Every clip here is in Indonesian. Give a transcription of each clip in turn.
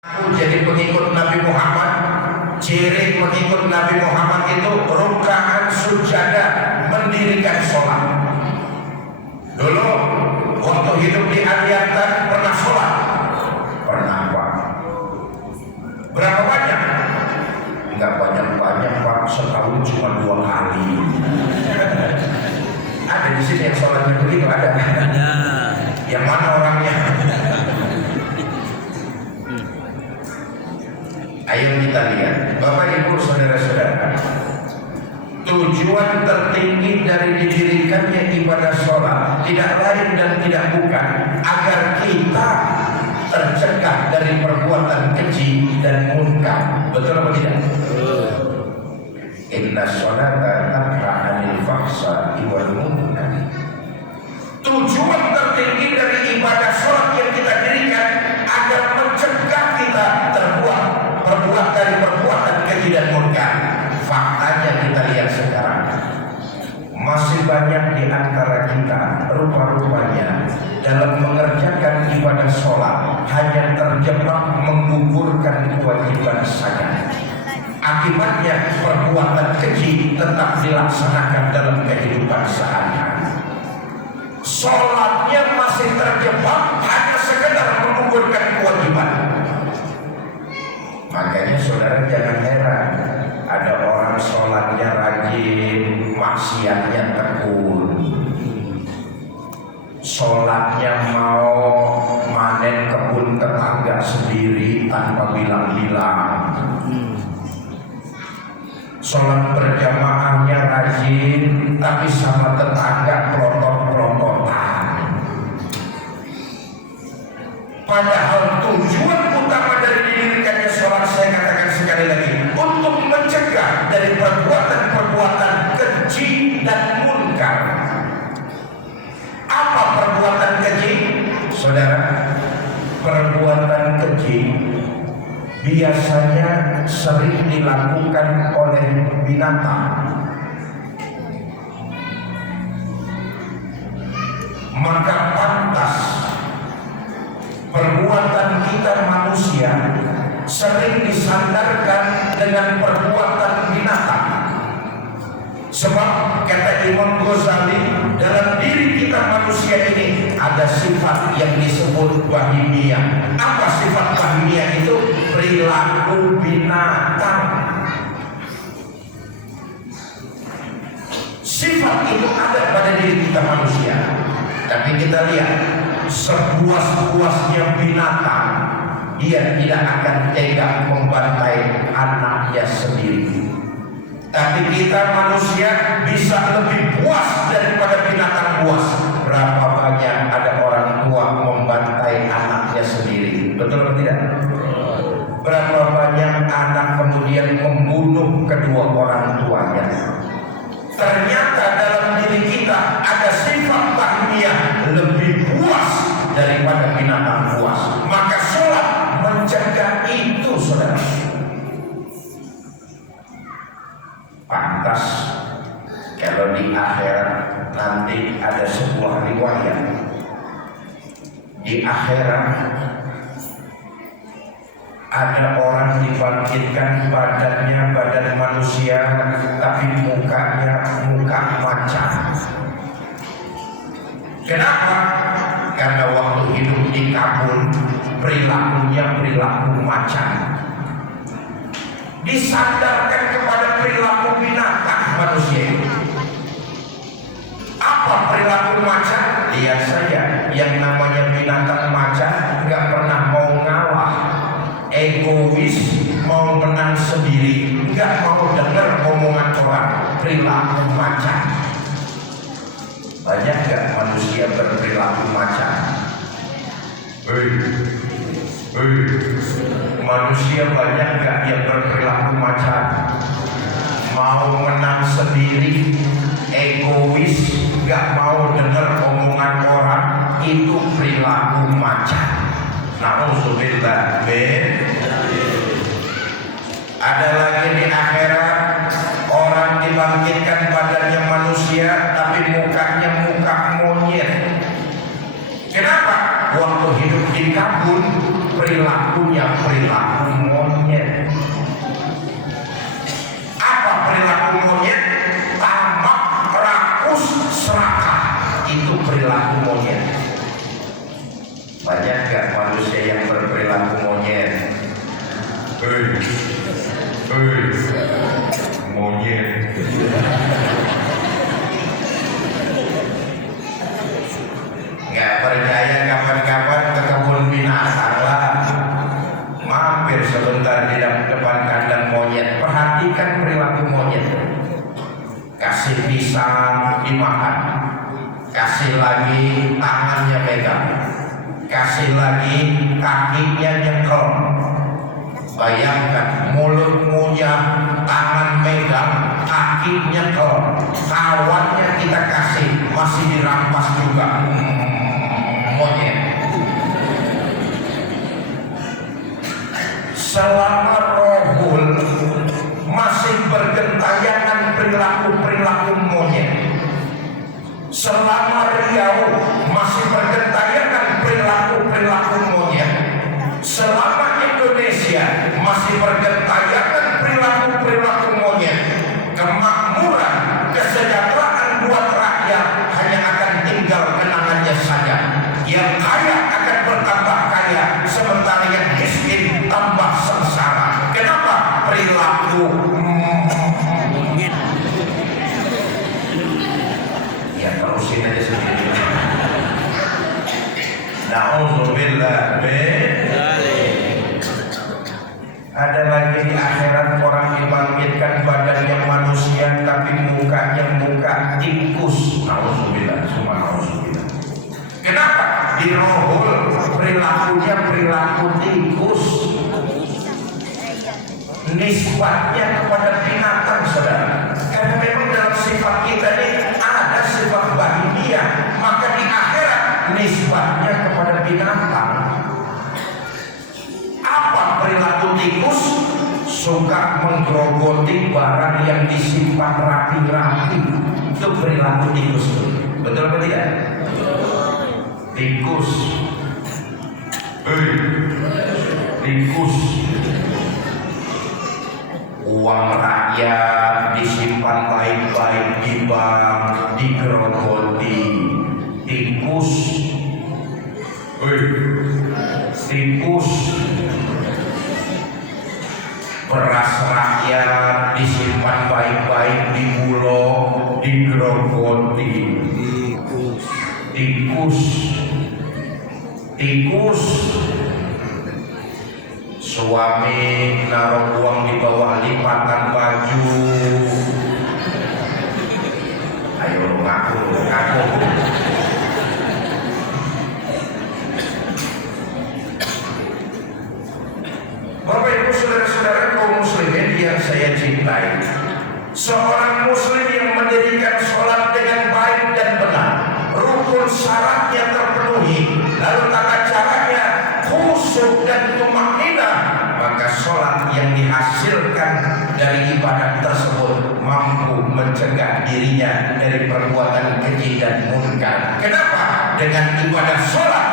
Aku jadi pengikut Nabi Muhammad. Ciri pengikut Nabi Muhammad itu ruka'an sujadah, mendirikan sholat. Dulu waktu hidup di Aliantan pernah sholat? Pernah Pak. Berapa banyak? Enggak banyak-banyak Pak, setahun cuma 2 kali. Ada di sini yang sholatnya begitu, ada? Ada. Yang mana orangnya? Ayo kita lihat, Bapak Ibu saudara-saudara, tujuan tertinggi dari didirikannya ibadah sholat tidak lain dan tidak bukan agar kita tercegah dari perbuatan keji dan munkar. Betul apa tidak? Inna sholata tanha 'anil fahsya'i wal munkar. Tujuan tertinggi dari ibadah sholat yang kita dirikan agar mencegah kita berbuat dari perbuatan keji dan munkar. Faktanya kita lihat sekarang, masih banyak di antara kita rupa-rupanya dalam mengerjakan ibadah sholat hanya terjebak menggugurkan kewajiban saja. Akibatnya perbuatan keji tetap dilaksanakan dalam kehidupan sehari-hari. Sholatnya masih terjebak hanya sekedar menggugurkan kewajiban. Makanya saudara jangan heran ada orang sholatnya rajin, maksiatnya tekun. Sholatnya mau manen kebun tetangga sendiri tanpa bilang-bilang. Sholat berjamaahnya rajin, tapi sama tetangga pelontot-pelontotan. Padahal tujuan utama dari didirikannya sholat, saya katakan sekali lagi, untuk mencegah dari perbuatan-perbuatan keji dan munkar. Apa perbuatan keji? Saudara, perbuatan keji biasanya sering dilakukan oleh binatang. Maka pantas perbuatan kita manusia sering disandarkan dengan perbuatan binatang. Sebab kata Imam Ghazali, dalam diri kita manusia ini ada sifat yang disebut bahimiyah. Apa sifat bahimiyah itu? Perilaku binatang. Sifat itu ada pada diri kita manusia. Tapi kita lihat, sepuas-puasnya binatang, dia tidak akan tega membantai anaknya sendiri. Tapi kita manusia bisa lebih puas daripada binatang puas. Berapa banyak ada orang tua membantai anaknya sendiri? Betul atau tidak? Berapa banyak anak kemudian membunuh kedua orang tuanya? Ternyata dalam diri kita ada sifat bahimiyah lebih puas daripada binatang puas. Maka sholat mencegah itu, saudara. Pantas kalau di akhirat nanti ada sebuah riwayat. Di akhirat ada orang dibangkitkan badannya badan manusia, tapi mukanya muka macan. Kenapa? Karena waktu hidup di kabun perilakunya perilaku macan. Disandarkan kepada perilaku binatang manusia. Apa perilaku macan? Lihat saja, yang namanya binatang macan nggak pernah mau ngalah, egois, mau menang sendiri, nggak mau dengar omongan orang. Perilaku macan. Banyak nggak manusia berperilaku macan? Manusia banyak nggak yang berperilaku macan? Mau menang sendiri, egois, nggak mau dengar omongan orang, itu perilaku macan. Na'udzubillah. Ada lagi di akhirat orang dibangkitkan badannya manusia, tapi mukanya muka monyet. Kenapa? Waktu hidup di kabun perilakunya perilaku monyet. Apa perilaku monyet? Tamak, rakus, serakah. Itu perilaku monyet. Banyak gak manusia yang berperilaku monyet? Monyet. Gak percaya kapan-kapan ke kebun binatang lah, mampir sebentar di depan kandang monyet, perhatikan perilaku monyet. Kasih pisang dimakan, kasih lagi tangannya pegang, kasih lagi kakinya nyekel. Bayangkan, mulut ngunyah, tangan megang, kaki nyekel, kawannya kita kasih, masih dirampas juga. Monyet. Selama rohul masih bergentayangan perilaku-perilaku monyet, selama Riau masih bergentayangan perilaku-perilaku monyet, selama Indonesia masih bergentayangan perilaku-perilaku monyet, kemakmuran, kesejahteraan buat rakyat hanya akan tinggal kenangannya saja. Yang kaya akan bertambah kaya, sementara yang miskin tambah sengsara. Kenapa? Perilaku monyet. Ya terusin aja sendiri. Na'udzubillah min. Ada lagi di akhirat orang dibangkitkan badannya manusia tapi mukanya muka tikus. Na'udzubillah, semua na'udzubillah. Kenapa? Di rohul perilakunya perilaku tikus, nisbatnya kepada binatang, saudara. Karena memang dalam sifat kita ini ada sifat bahimiyah, maka di akhirat nisbatnya kepada binatang. Apa perilaku tikus? Suka menggerogoti barang yang disimpan rapi-rapi. Itu perilaku tikus. Betul atau tidak? Tikus. Tikus. Uang rakyat disimpan baik-baik di bank, digerogoti. Tikus. Tikus. Beras rakyat disimpan baik-baik di Bulog, digerogoti. Tikus. Tikus. Tikus. Suami naruh uang di bawah lipatan baju. Ayo ngaku. Bapak Ibu saudara-saudara kaum muslimin yang saya cintai, seorang muslim yang mendirikan sholat dengan baik dan benar, rukun syaratnya terpenuhi, lalu tata caranya khusyuk dan tumakninah, maka sholat yang dihasilkan dari ibadah tersebut mampu mencegah dirinya dari perbuatan keji dan munkar. Kenapa? Dengan ibadah sholat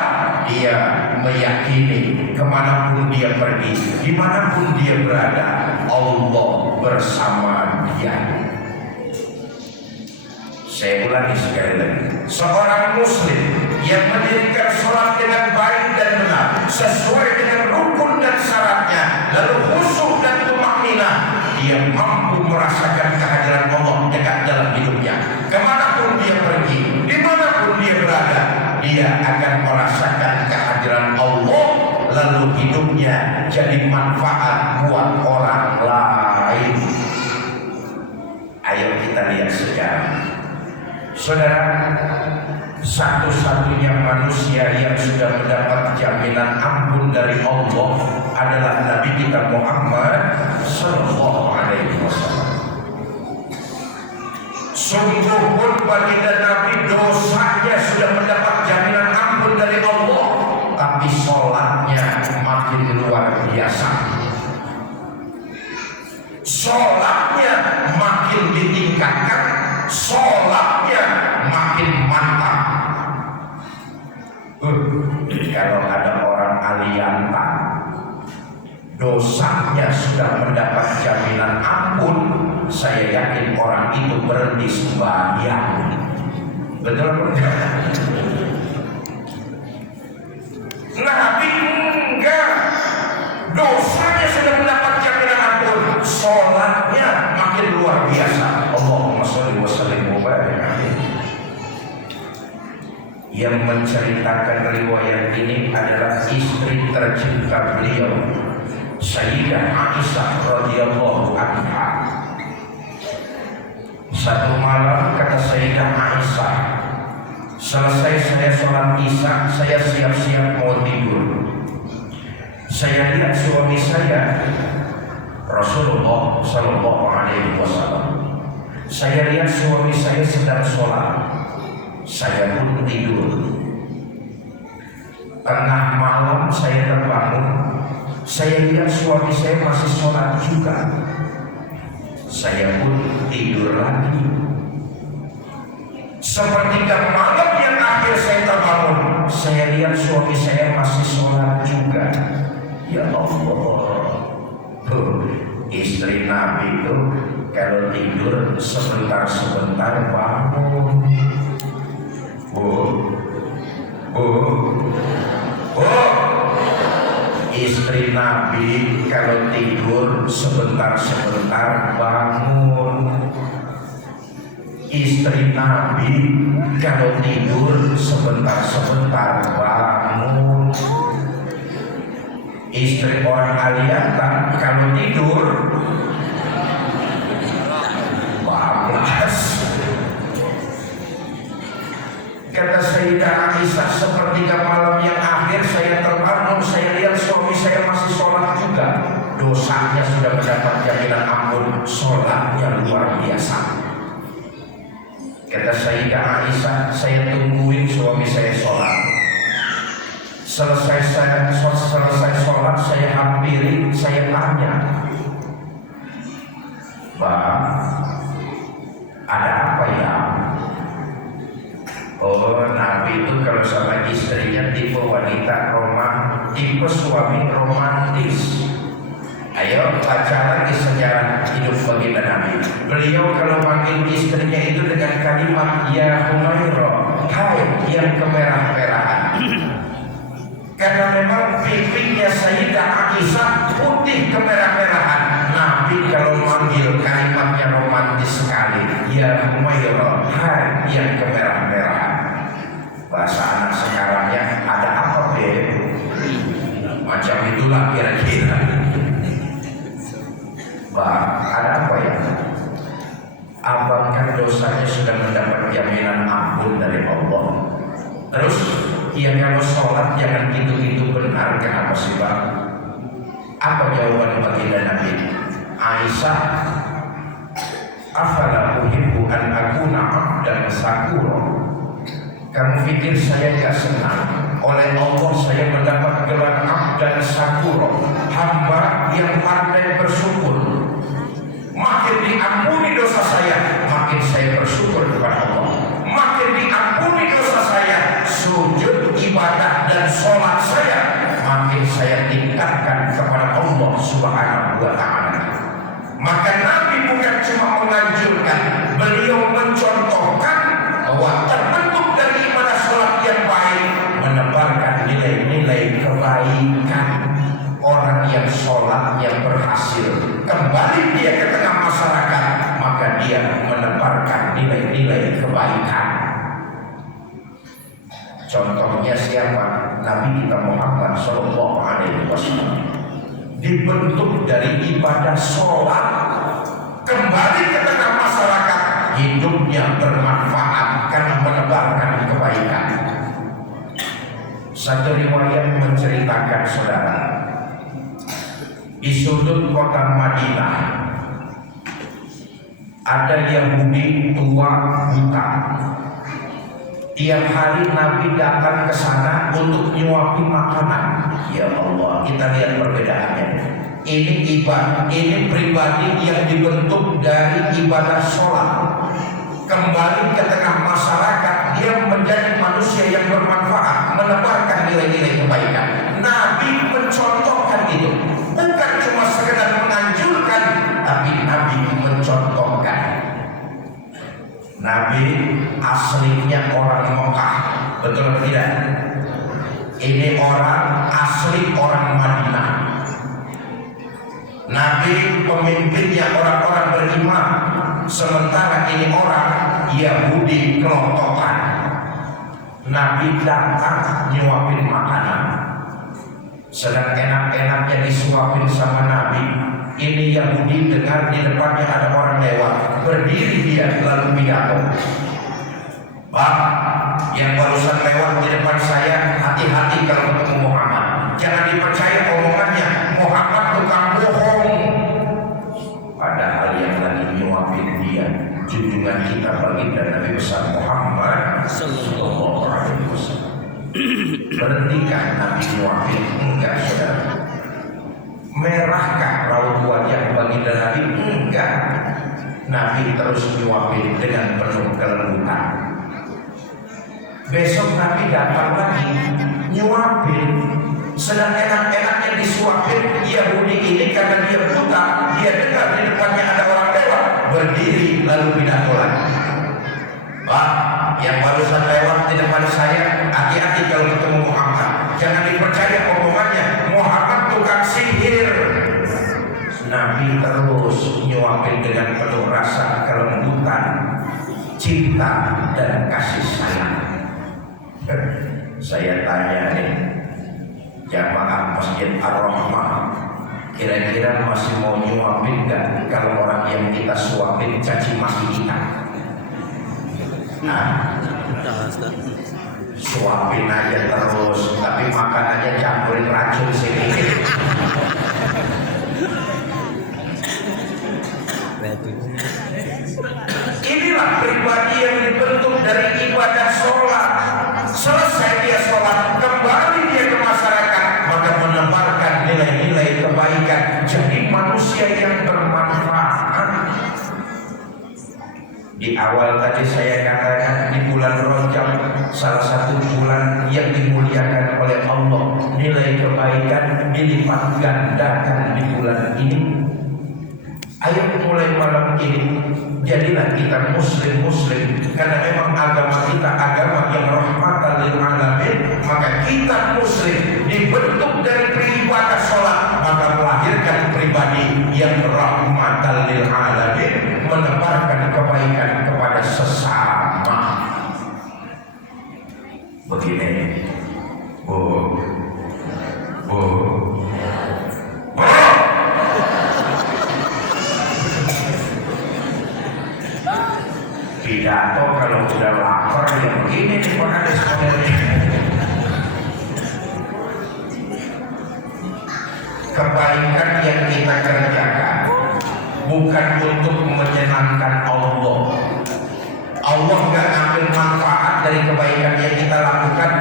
dia meyakini kemanapun dia pergi, dimanapun dia berada, Allah bersama dia. Saya ulangi sekali lagi, seorang muslim yang mendirikan sholat dengan baik dan benar sesuai dengan rukun dan syaratnya, lalu khusyuk dan tumakninah, dia mampu merasakan kehadiran Allah dekat dalam hidupnya. Kemanapun dia pergi, dimanapun dia berada, dia akan merasakan kehadiran Allah, lalu hidupnya jadi manfaat buat orang lain. Ayo kita lihat sejarah. Saudara, satu-satunya manusia yang sudah mendapat jaminan ampun dari Allah adalah Nabi kita Muhammad Sallallahu Alaihi Wasallam. Sungguh pun baginda Nabi dosanya sudah mendapat jaminan ampun dari Allah, tapi sholatnya makin luar biasa. Sholatnya makin ditingkatkan, sholatnya makin mantap. Kalau ada orang aliantan dosanya sudah mendapat jaminan ampun, saya yakin orang itu berhenti sembahyang. Betul? Nabi enggak, dosanya sudah mendapat jaminan ampun, sholatnya makin luar biasa. Allahumma sholli wa sallim wa barik alaihi. Yang menceritakan riwayat ini adalah istri tercinta beliau, Sayyidah Aisyah radhiyallahu anha. Satu malam kata Sayyidah Aisyah, selesai saya sholat isya, saya siap-siap mau tidur. Saya lihat suami saya, Rasulullah Sallallahu Alaihi Wasallam. Saya lihat suami saya sedang sholat. Saya pun tidur. Tengah malam saya terbangun. Saya lihat suami saya masih sholat juga. Saya pun tidur lagi. Sepertiga malam yang akhir saya terbangun, saya lihat suami saya masih sholat juga. Ya Allah, istri Nabi itu kalau tidur sebentar-sebentar bangun. Istri Nabi kalau tidur sebentar-sebentar bangun. Istri Nabi kalau tidur sebentar-sebentar bangun. Istri orang aliyatan kalau tidur bablas. Kata Sayyidah Aisyah, sepertiga malam yang akhir saya terbangun, saya lihat suami saya masih sholat juga. Dosanya sudah mendapat jaminan ampun, sholatnya luar biasa. Kata Sayyidah Aisyah, saya tungguin suami saya sholat. Selesai sholat, saya hampiri, saya tanya, Bang, ada apa ya? Oh, Nabi itu kalau sama istrinya tipe wanita tipe suami romantis. Ayo baca lagi sejarah hidup baginda Nabi. Beliau kalau panggil istrinya itu dengan kalimat ya Humairah, hai yang kemerah-merahan. Karena memang pipinya Sayyidah Aisyah putih kemerah-merahan. Nabi kalau manggil kalimatnya romantis sekali, ya Humairah, hai yang kemerah-merahan. Bahasa anak sekarangnya ada apa be? Macam itulah kira-kira. Bang, ada apa ya? Abang kan dosanya sudah mendapat jaminan ampun dari Allah. Terus, ya kalau sholat jangan gitu-gitu benar. Kenapa sih Bang? Apa jawaban baginda Nabi? Aisyah, afala uhibbu an akuna abdan syakura. Kamu pikir saya gak senang? Oleh Allah saya mendapat gelar abdan syakura, hamba yang pandai bersyukur. Makin diampuni dosa saya, makin saya bersyukur kepada Allah. Makin diampuni dosa saya, sujud, ibadah dan sholat saya, makin saya tingkatkan kepada Allah Subhanahu wa ta'ala. Maka Nabi bukan cuma menganjurkan, beliau mencontohkan bahwa terbentuk dari ibadah sholat yang baik menebarkan nilai-nilai kebaikan. Orang yang sholatnya berhasil, kembali dia ke tengah masyarakat, maka dia menebarkan nilai-nilai kebaikan. Contohnya siapa? Nabi kita Muhammad Sallallahu Alaihi Wasallam dibentuk dari ibadah sholat, kembali ke tengah masyarakat, hidupnya bermanfaat karena menebarkan kebaikan. Satu riwayat menceritakan saudara, di sudut kota Madinah ada Yahudi tua buta. Tiap hari Nabi datang ke sana untuk nyuapin makanan. Ya Allah, kita lihat perbedaannya. Ini ibadah, ini pribadi yang dibentuk dari ibadah sholat, kembali ke tengah masyarakat, dia menjadi manusia yang bermanfaat, menebarkan nilai-nilai kebaikan. Nabi mencontohkan itu, bukan aslinya orang Mekah, betul atau tidak? Ini orang asli orang Madinah. Nabi pemimpinnya orang-orang beriman, sementara ini orang Yahudi kelontokan. Nabi datang nyuapin makanan, sedang enak-enaknya disuapin sama Nabi. Ini Yahudi dengar di depannya ada orang lewat, berdiri dia lalu pidato. Pak, yang barusan lewat di depan saya, hati-hati kalau ketemu Muhammad. Jangan dipercaya omongannya, Muhammad tukang bohong. Padahal yang lagi nyuapin dia junjungan kita baginda Nabi besar Muhammad sallallahu alaihi wasallam. Berhentikan Nabi nyuapin? Enggak, saudara. Merahkah raut wajah baginda Nabi? Enggak. Nabi terus nyuapin dengan penuh kelembutan. Besok Nabi datang lagi nyuapin, sedang enak-enaknya disuapin. Yahudi ini karena dia buta, dia dengar di depannya ada orang lewat, berdiri lalu pidato lagi. Pak, yang barusan lewat di depan saya, hati-hati kalau ketemu Muhammad. Jangan dipercaya omongannya, Muhammad tukang sihir. Nabi terus nyuapin dengan penuh rasa kelembutan, cinta dan kasih sayang. Saya tanya nih, jamaah Masjid Ar-Rahmah, kira-kira masih mau nyuapin nggak kalau orang yang kita suapin caci maki kita? Nah, suapin aja terus, tapi makan aja campurin racun sedikit. Inilah pribadi yang dibentuk dari ibadah sholat. Selesai dia sholat, kembali dia ke masyarakat, maka menebarkan nilai-nilai kebaikan, jadi manusia yang bermanfaat. Di awal tadi saya katakan di bulan Rajab, salah satu bulan yang dimuliakan oleh Allah, nilai kebaikan dilipat gandakan di bulan ini. Ayo mulai malam ini jadilah kita muslim karena memang agama kita agama yang rahmatan lil alamin. Maka kita muslim dibentuk dari beribadah sholat, maka melahirkan pribadi yang rahmatan lil alamin, menebarkan kebaikan kepada sesama. Begini, Bu, pidato kalau sudah lapar ya begini nih Pak Kades modelnya. Kebaikan yang kita kerjakan bukan untuk menyenangkan Allah. Allah nggak ambil manfaat dari kebaikan yang kita lakukan.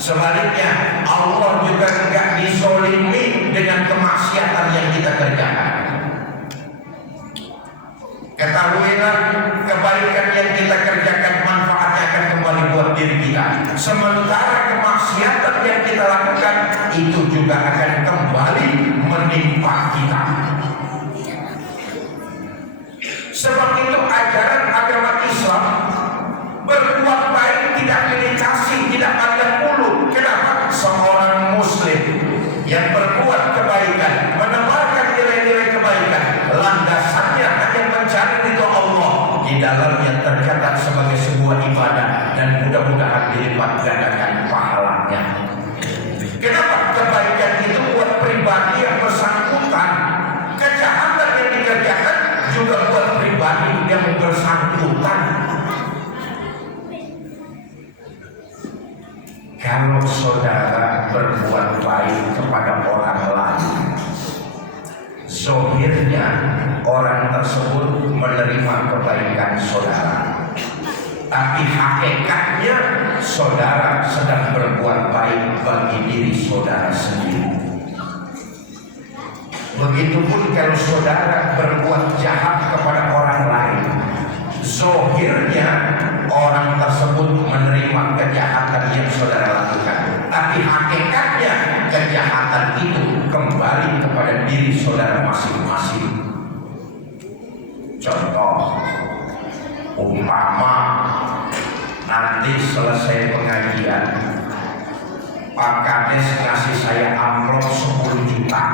Sebaliknya Allah juga nggak disolimi dengan kemaksiatan yang kita kerjakan. Ketahuilah kebaikan yang kita kerjakan manfaatnya akan kembali buat diri kita. Sementara kemaksiatan yang kita lakukan itu juga akan kembali menimpa kita. Sebab itu ajaran agama Islam berbuat baik tidak pilih kasih, tidak pandang bulu. Kenapa? Seorang muslim yang berbuat kebaikan, menebarkan nilai-nilai kebaikan, landasannya hanya mencari ridho Allah, di dalamnya tercatat sebagai sebuah ibadah dan mudah-mudahan dilipat gandakan pahalanya. Kenapa? Kebaikan itu buat pribadi yang bersangkutan, kejahatan yang dikerjakan juga buat pribadi yang bersangkutan. Kalau saudara berbuat baik kepada orang lain, zohirnya orang tersebut menerima kebaikan saudara, tapi hakikatnya saudara sedang berbuat baik bagi diri saudara sendiri. Begitupun kalau saudara berbuat jahat kepada orang lain, zohirnya orang tersebut menerima kejahatan yang saudara lakukan, tapi hakikatnya kejahatan itu kembali kepada diri saudara masing-masing. Contoh, Umpama nanti selesai pengajian Pak Kades ngasih saya amplop 10 juta.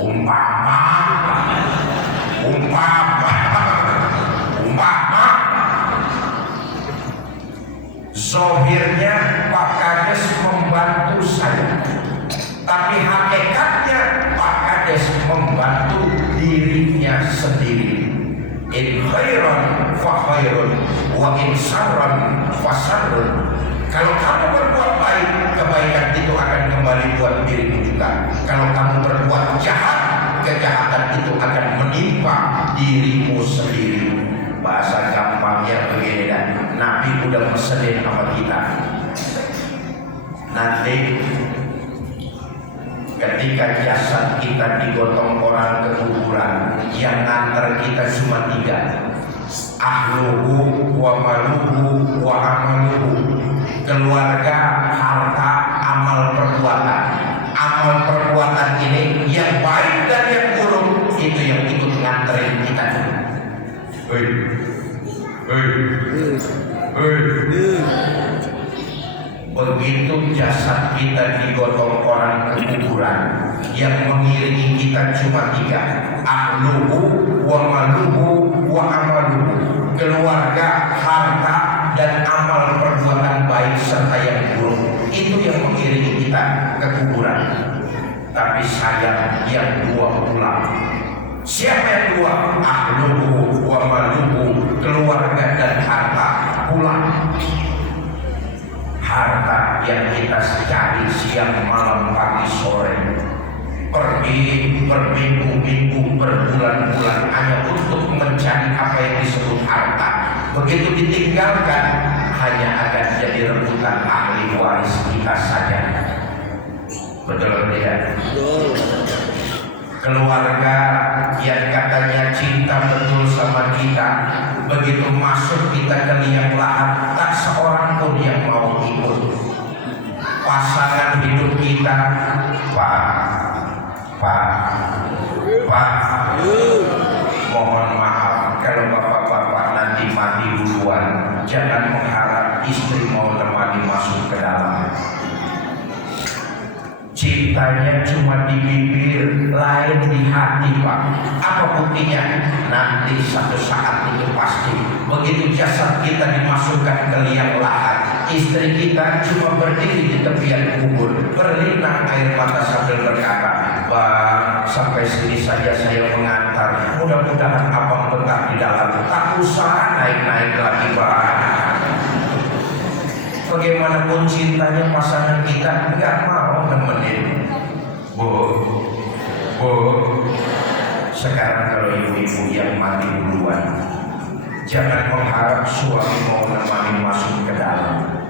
Umpama zohirnya Pak Kades membantu saya, tapi hakikatnya Pak Kades membantu dirinya sendiri. In khairan fa khairun wa in syarran fa syarrun. Kalau kamu berbuat baik, kebaikan itu akan kembali buat dirimu juga. Kalau kamu berbuat jahat, kejahatan itu akan menimpa dirimu sendiri. Bahasa gampangnya begini dan Nabi udah meselin sama kita. Nanti ketika jasad kita digotong orang ke kuburan, yang nganter kita cuma 3. Ahluhu wa maluhu wa amaluhu. Keluarga, harta, amal perbuatan. Amal perbuatan ini yang baik dan yang buruk itu yang ikut nganterin kita. Begitu jasad kita digotong orang ke kuburan, yang mengiringi kita cuma 3. Ahluhu wa maluhu wa amaluhu. Keluarga, harta, dan amal perbuatan baik serta yang buruk itu yang mengiringi kita ke kuburan. Tapi sayang yang 2 pulang. Siapa yang 2? Ahluhu wa maluhu. Keluarga dan harta pulang. Harta yang kita cari siang malam pagi sore, pergi berminggu-minggu berbulan-bulan hanya untuk mencari apa yang disebut harta. Begitu ditinggalkan hanya akan jadi rebutan ahli waris kita saja. Betul tidak? Keluarga yang katanya cinta betul sama kita, begitu masuk kita ke liang lahat, tak seorang pun yang mau ikut. Pasangan hidup kita, Pak, mohon maaf kalau bapak-bapak nanti mati duluan, jangan mengharap istri mau temani masuk ke dalam. Cintanya cuma di bibir, lain di hati, Pak. Apa buktinya? Nanti satu saat itu pasti begitu jasad kita dimasukkan ke liang lahat, istri kita cuma berdiri di tepian kubur, berlinang air mata sambil berkata, "Bang, sampai sini saja saya mengantar. Mudah-mudahan abang betah di dalam. Tak usah naik-naik lagi, Bang." Bagaimanapun cintanya pasangan kita nggak mau nemenin. Bu, sekarang kalau ibu-ibu yang mati duluan, jangan mengharap suami mau menemani masuk ke dalam.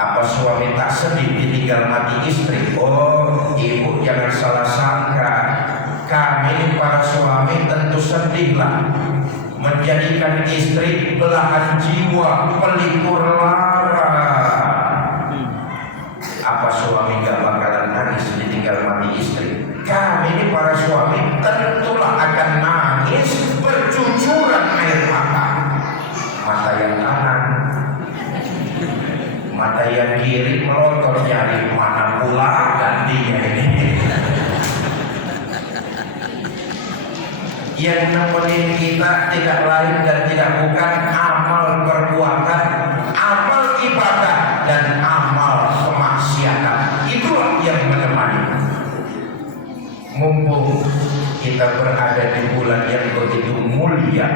Apa suami tak sedih ditinggal mati istri? Oh, ibu jangan salah sangka. Kami para suami tentu sedihlah menjadikan istri belahan jiwa, pelipur lara. Apa suami gak bakalan nangis ditinggal mati istri? Kami ini para suami tentulah akan nangis bercucuran air mata. Mata yang kanan, mata yang kiri melotot nyari mana pula gantinya ini. Yang nemenin kita tidak lain dan tidak bukan amal perbuatan, amal ibadah, dan amal kemaksiatan. Itulah yang menemani. Mumpung kita berada di bulan yang begitu mulia,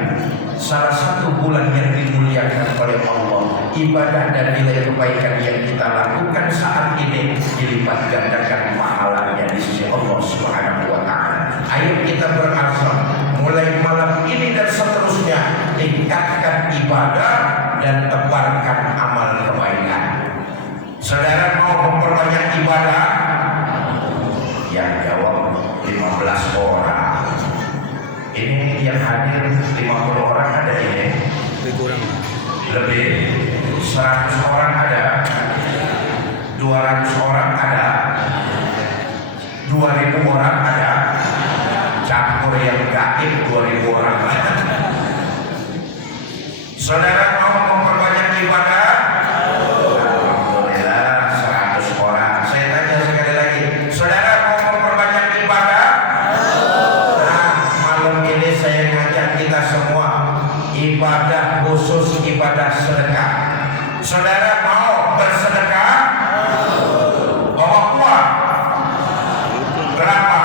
salah satu bulan yang dimuliakan oleh Allah, ibadah dan nilai kebaikan yang kita lakukan saat ini dilipat gandakan pahalanya di sisi Allah Subhanahu wa Ta'ala. Ayo kita berazam mulai malam ini dan seterusnya, tingkatkan ibadah dan tebarkan amal kebaikan. Saudara mau memperbanyak ibadah? Yang jawab 15 orang. Ini yang hadir 50 orang ada ini. Lebih 100 orang ada. 200 orang ada. 2000 orang ada. Campur yang gaib 2000 orang. Saudara mau memperbanyak ibadah? Alhamdulillah 100 orang. Saya tanya sekali lagi, saudara mau memperbanyak ibadah? Nah, malam ini saya ngajak kita semua ibadah khusus, ibadah sedekah. Saudara mau bersedekah? Bawa uang berapa?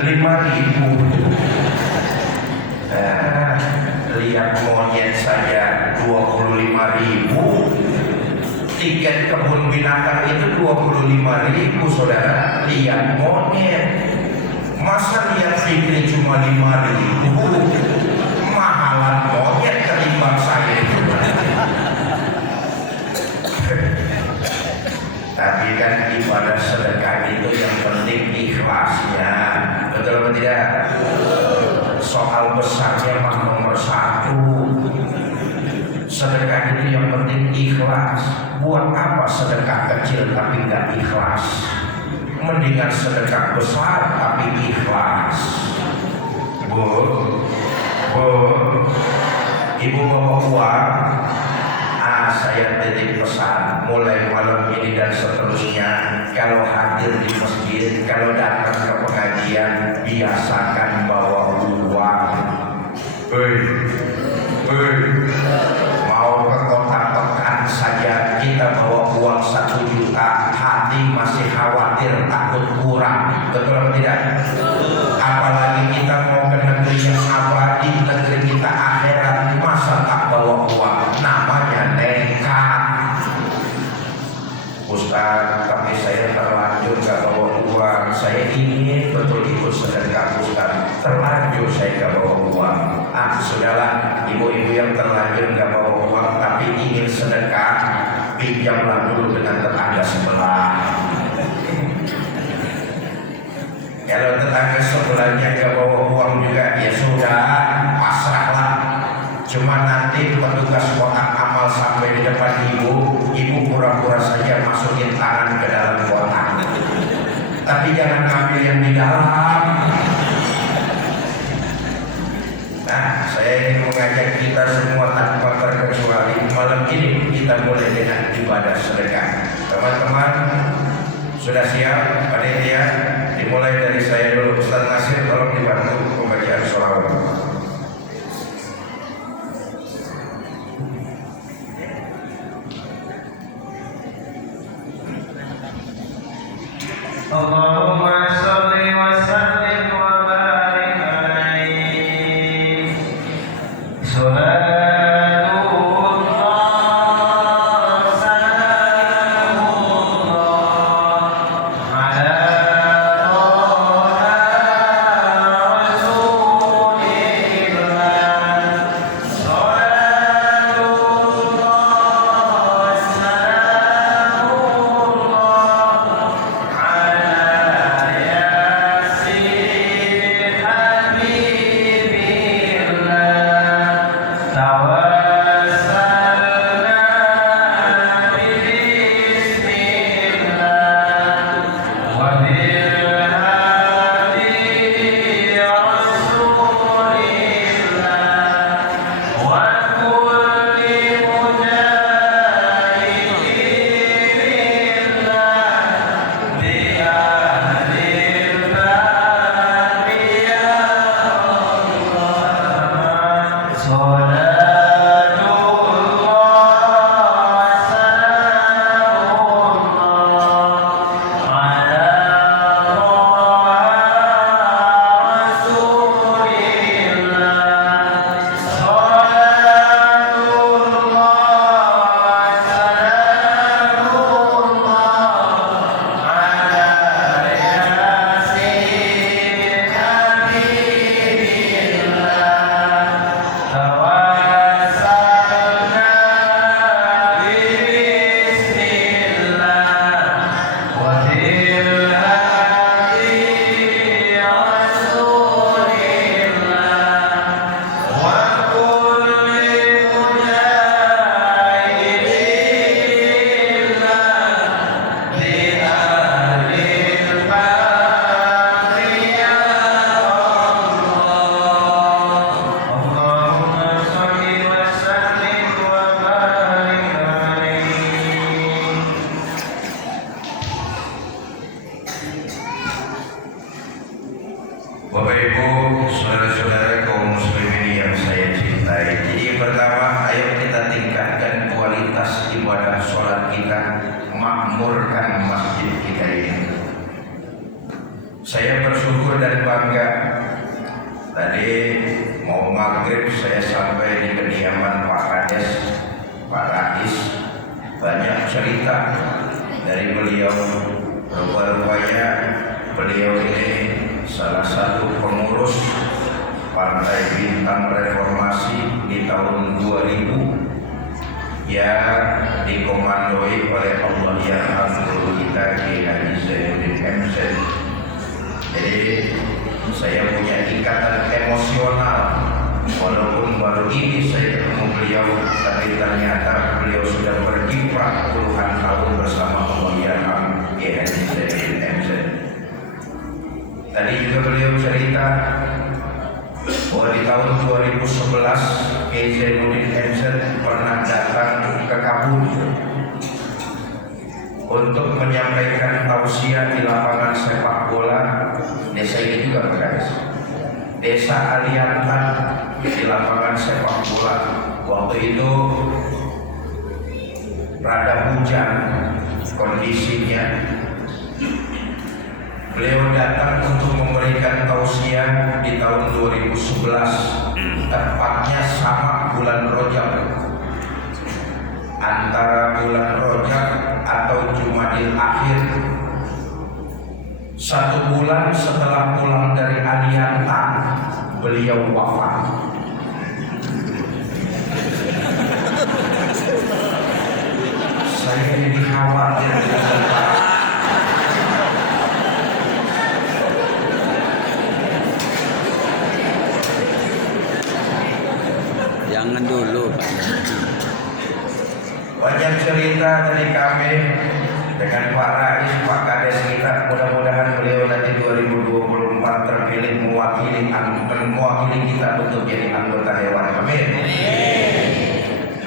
5.000. Lihat monyet saja 25.000. Tiket kebun binatang itu 25.000, saudara. Lihat monyet. Masa lihat Fikri cuma 5.000? Mahalan monyet ketimbang saya itu. Tapi kan ibadah sedekah itu yang penting ikhlasnya. Betul atau tidak? Soal besarnya mah nomor 1. Sedekah itu yang penting ikhlas. Buat apa sedekah kecil tapi nggak ikhlas? Mendingan sedekah besar tapi ikhlas. Bu, ibu bawa uang. Saya titip pesan mulai malam ini dan seterusnya, kalau hadir di masjid, kalau datang ke pengajian, biasakan bawa uang. Mau ke kota pekan saja kita bawa uang 1 juta, hati masih khawatir takut kurang. Betul atau tidak? Apalagi kita mau ke negeri yang abadi, negeri kita akhirat, masa tak bawa uang? Namanya nekat. Ustaz, tapi saya terlanjur gak bawa uang. Saya ingin betul ikut sedekah Ustaz, terlanjur saya gak bawa uang. Sudahlah, ibu-ibu yang terlanjur gak bawa uang tapi ingin sedekah, pinjamlah dulu dengan tetangga sebelah. Kalau tetangga sebelahnya gak bawa uang juga, ya sudah, pasrahlah. Cuma nanti petugas kotak amal sampai di depan ibu pura-pura saja masukin tangan ke dalam kotak. Tapi jangan ngambil yang di dalam. Nah, saya ingin mengajak kita semua tanpa terkecuali malam ini kita mulai dengan ibadah sedekah. Teman-teman sudah siap? Panitia dimulai dari saya dulu. Ustaz Nasir tolong dibantu pembacaan sholawat. Allahumma sholli wa sallim wa barik alaihi. Bapak Ibu, saudara-saudara kaum muslimin yang saya cintai. Jadi pertama, ayo kita tingkatkan kualitas ibadah sholat kita, makmurkan masjid kita ini. Saya bersyukur dan bangga. Tadi mau maghrib saya sampai di kediaman Pak Kades, Pak Rais. Banyak cerita dari beliau. Rupanya beliau ini salah satu pengurus Partai Bintang Reformasi di tahun 2000 yang dikomandoi oleh Allah yang Guru kita Kiai Haji Zainuddin MC. Jadi saya punya ikatan emosional, walaupun baru ini saya ketemu beliau, tapi ternyata beliau sudah berkiprah puluhan tahun bersama Allah yang Kiai Haji Zainuddin MC. Tadi juga beliau cerita bahwa di tahun 2011 Kiai Zainuddin MC pernah datang ke Kabul untuk menyampaikan tausiah di lapangan sepak bola desa ini juga, guys. Desa Aliantan di lapangan sepak bola. Waktu itu rada hujan kondisinya. Beliau datang untuk memberikan tausiah di tahun 2011, tepatnya sama bulan Rajab, antara bulan Rajab atau Jumadil Akhir. 1 bulan setelah pulang dari Aliantan, beliau wafat. Saya jadi khawatir. Jangan dulu, Pak. Banyak cerita dari kami dengan Pak Rais, Pak Kades kita. Mudah-mudahan beliau nanti 2024 terpilih mewakili kita untuk jadi anggota Dewan. Amin.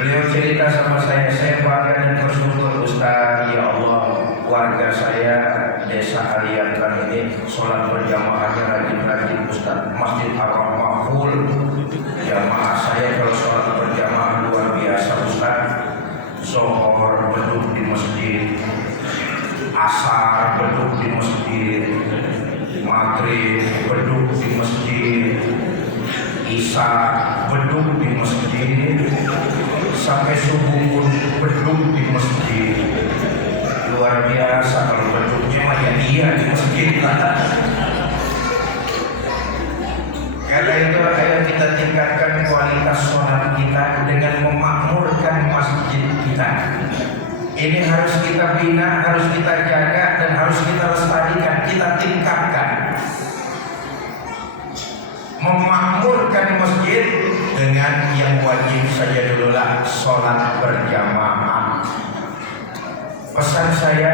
Beliau cerita sama saya bangga dan bersyukur, Ustaz, ya Allah, warga saya desa Aliantan ini sholat berjamaahnya rajin-rajin, Ustaz. Masjid Ar-Rahmah full. Jamaah saya kalau sholat berjamaah luar biasa, Ustaz. Zuhur beduk di masjid, asar beduk di masjid, maghrib beduk di masjid, isya beduk di masjid, sampai subuh pun beduk di masjid. Luar biasa, kalau beduknya mah ya dia di masjid lah. Karena itu ayo kita tingkatkan kualitas sholat kita dengan memakmurkan masjid kita. Ini harus kita bina, harus kita jaga, dan harus kita lestarikan, kita tingkatkan. Memakmurkan masjid dengan yang wajib saja dululah sholat berjamaah. Pesan saya,